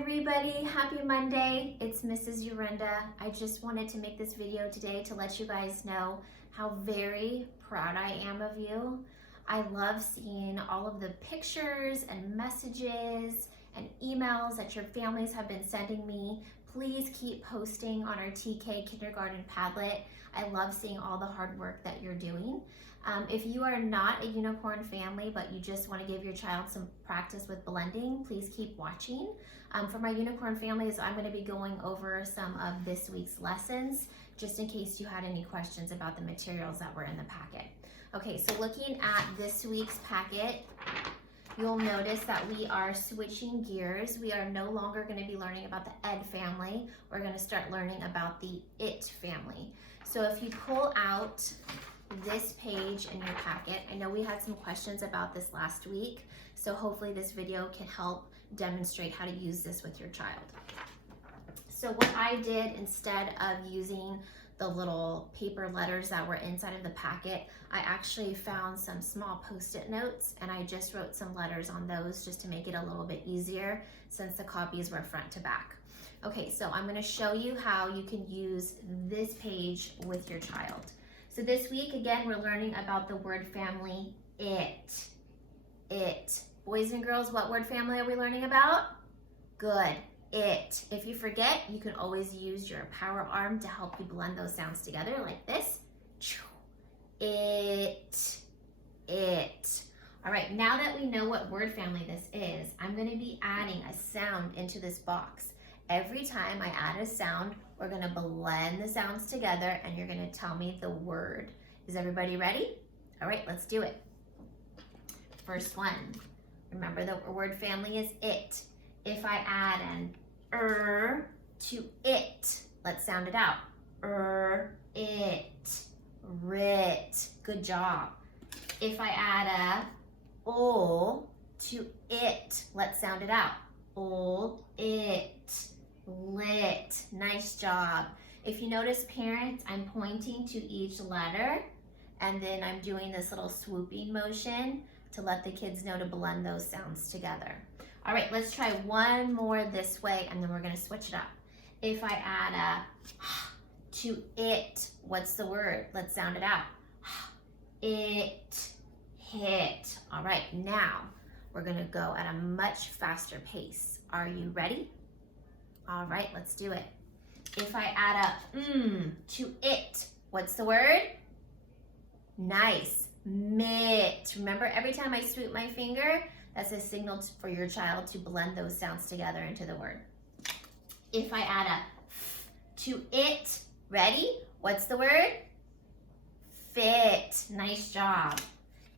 everybody, happy Monday. It's Mrs. Urenda. I just wanted to make this video today to let you guys know how very proud I am of you. I love seeing all of the pictures and messages and emails that your families have been sending me. Please keep posting on our TK Kindergarten Padlet. I love seeing all the hard work that you're doing. If you are not a unicorn family, but you just want to give your child some practice with blending, please keep watching. For my unicorn families, I'm going to be going over some of this week's lessons, just in case you had any questions about the materials that were in the packet. Okay, so looking at this week's packet, you'll notice that we are switching gears. We are no longer going to be learning about the Ed family. We're going to start learning about the It family. So if you pull out this page in your packet, I know we had some questions about this last week, so hopefully this video can help demonstrate how to use this with your child. So what I did, instead of using the little paper letters that were inside of the packet, I actually found some small post-it notes and I just wrote some letters on those just to make it a little bit easier since the copies were front to back. Okay, so I'm going to show you how you can use this page with your child. So this week, again, we're learning about the word family it. It. Boys and girls, what word family are we learning about? Good. It. If you forget, you can always use your power arm to help you blend those sounds together like this. It. It. All right, now that we know what word family this is, I'm going to be adding a sound into this box. Every time I add a sound, we're going to blend the sounds together and you're going to tell me the word. Is everybody ready? All right, let's do it. First one. Remember the word family is it. If I add an to it, let's sound it out. It, rit. Good job. If I add a o to it, let's sound it out. Old, it, lit. Nice job. If you notice, parents, I'm pointing to each letter and then I'm doing this little swooping motion to let the kids know to blend those sounds together. All right, let's try one more this way and then we're going to switch it up. If I add a to it, what's the word? Let's sound it out. It, hit. All right, now we're going to go at a much faster pace. Are you ready? All right, let's do it. If I add a to it, what's the word? Nice. Mit. Remember, every time I swoop my finger, that's a signal for your child to blend those sounds together into the word. If I add a to it, ready? What's the word? Fit. Nice job.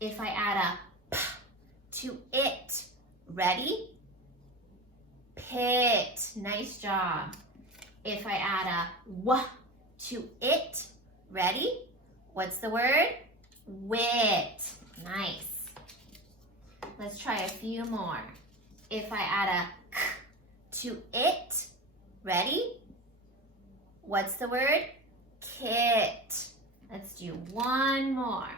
If I add a to it, ready? Pit. Nice job. If I add a w to it, ready? What's the word? Wit. Nice. Let's try a few more. If I add a k to it, ready? What's the word? Kit. Let's do one more.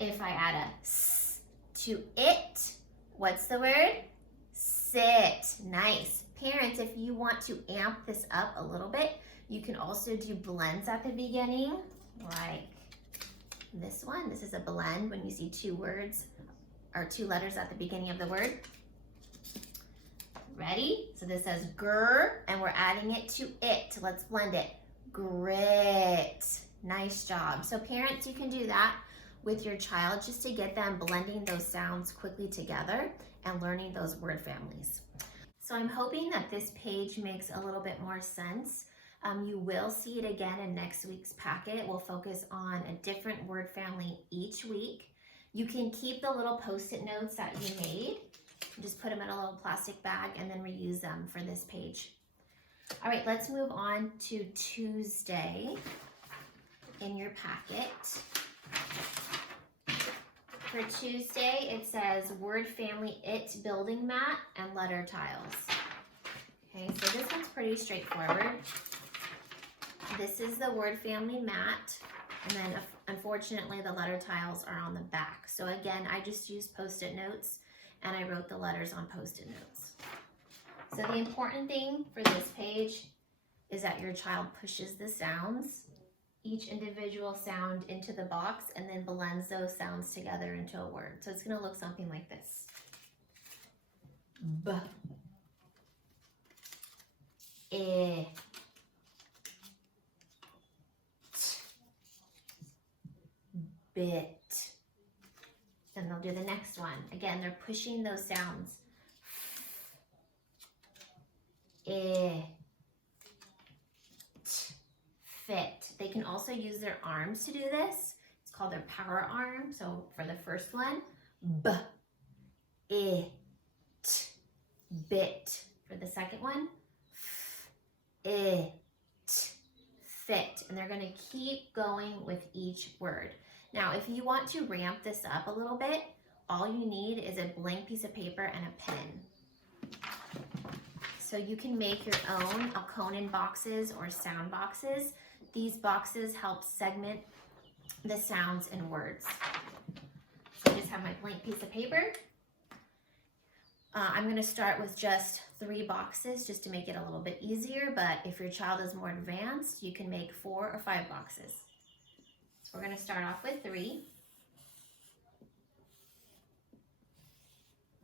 If I add a s to it, what's the word? Sit. Nice. Parents, if you want to amp this up a little bit, you can also do blends at the beginning, like this one. This is a blend when you see two words or two letters at the beginning of the word. Ready? So this says grr, and we're adding it to it. Let's blend it. Grit. Nice job. So parents, you can do that with your child just to get them blending those sounds quickly together and learning those word families. So I'm hoping that this page makes a little bit more sense. You will see it again in next week's packet. We'll focus on a different word family each week. You can keep the little post-it notes that you made. Just put them in a little plastic bag and then reuse them for this page. All right, let's move on to Tuesday in your packet. For Tuesday, it says word family it building mat and letter tiles. Okay, so this one's pretty straightforward. This is the word family mat, and then unfortunately the letter tiles are on the back. So again, I just used post-it notes and I wrote the letters on post-it notes. So the important thing for this page is that your child pushes the sounds, each individual sound into the box, and then blends those sounds together into a word. So it's going to look something like this. B, E, T, bit. Then they'll do the next one. Again, they're pushing those sounds. E, T, fit. They can also use their arms to do this. It's called their power arm. So for the first one, B, E, T, bit. For the second one, F, E, T, fit. And they're going to keep going with each word. Now, if you want to ramp this up a little bit, all you need is a blank piece of paper and a pen. So you can make your own Alconin boxes or sound boxes. These boxes help segment the sounds and words. So I just have my blank piece of paper. I'm going to start with just 3 boxes just to make it a little bit easier, but if your child is more advanced, you can make 4 or 5 boxes. So we're going to start off with 3.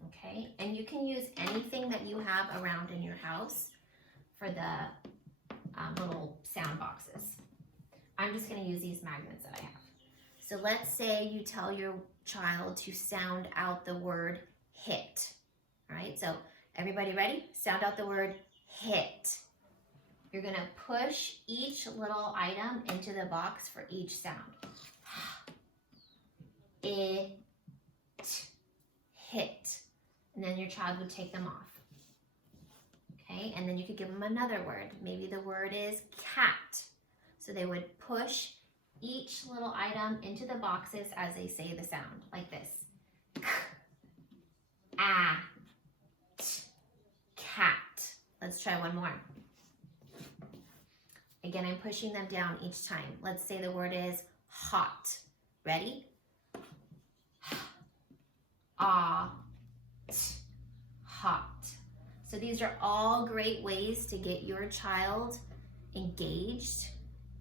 Okay, and you can use anything that you have around in your house for the little sound boxes. I'm just going to use these magnets that I have. So let's say you tell your child to sound out the word hit. All right, so everybody ready? Sound out the word hit. You're going to push each little item into the box for each sound. It, hit. And then your child would take them off. Okay, and then you could give them another word. Maybe the word is cat. So they would push each little item into the boxes as they say the sound, like this. Cat. Let's try one more. Again, I'm pushing them down each time. Let's say the word is hot. Ready? Hot. So these are all great ways to get your child engaged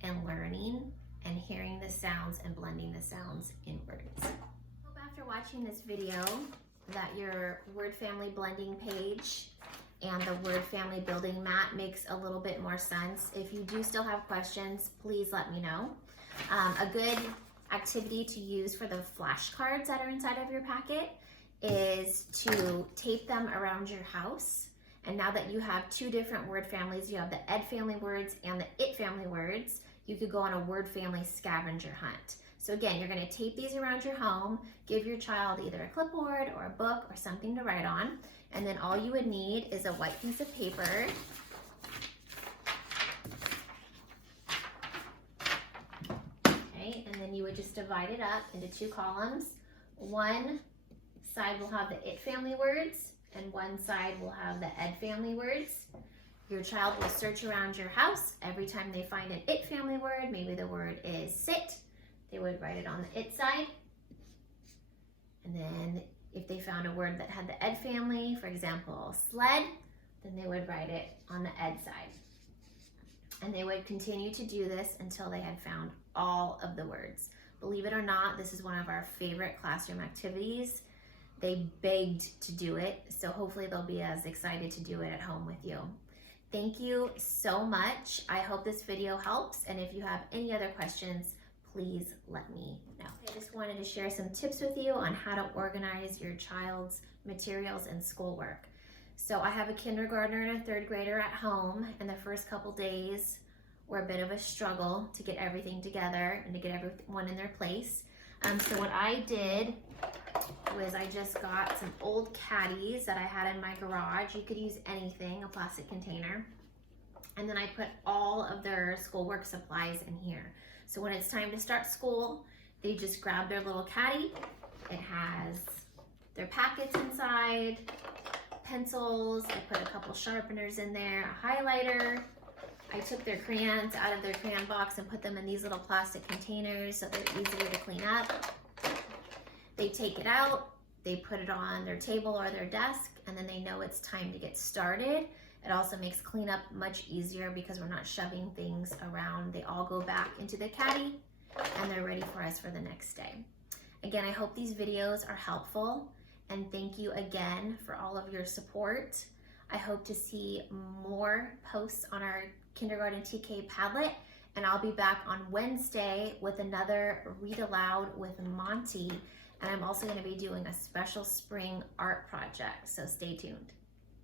and learning and hearing the sounds and blending the sounds in words. I hope after watching this video that your word family blending page and the word family building mat makes a little bit more sense. If you do still have questions, please let me know. A good activity to use for the flashcards that are inside of your packet is to tape them around your house. And now that you have 2 different word families, you have the Ed family words and the It family words, you could go on a word family scavenger hunt. So again, you're going to tape these around your home, give your child either a clipboard or a book or something to write on, and then all you would need is a white piece of paper. Okay, and then you would just divide it up into 2 columns. One side will have the It family words, and one side will have the Ed family words. Your child will search around your house. Every time they find an It family word, maybe the word is sit, they would write it on the It side. And then if they found a word that had the Ed family, for example, sled, then they would write it on the Ed side. And they would continue to do this until they had found all of the words. Believe it or not, this is one of our favorite classroom activities. They begged to do it, so hopefully they'll be as excited to do it at home with you. Thank you so much. I hope this video helps, and if you have any other questions, please let me know. I just wanted to share some tips with you on how to organize your child's materials and schoolwork. So I have a kindergartner and a 3rd grader at home, and the first couple days were a bit of a struggle to get everything together and to get everyone in their place. So what I did was I just got some old caddies that I had in my garage. You could use anything, a plastic container. And then I put all of their schoolwork supplies in here. So when it's time to start school, they just grab their little caddy. It has their packets inside, pencils, I put a couple sharpeners in there, a highlighter. I took their crayons out of their crayon box and put them in these little plastic containers so they're easier to clean up. They take it out, they put it on their table or their desk, and and then they know it's time to get started. It also makes cleanup much easier because we're not shoving things around. They all go back into the caddy and they're ready for us for the next day. Again, I hope these videos are helpful, and thank you again for all of your support. I hope to see more posts on our Kindergarten TK Padlet, and I'll be back on Wednesday with another Read Aloud with Monty, and I'm also going to be doing a special spring art project, so stay tuned.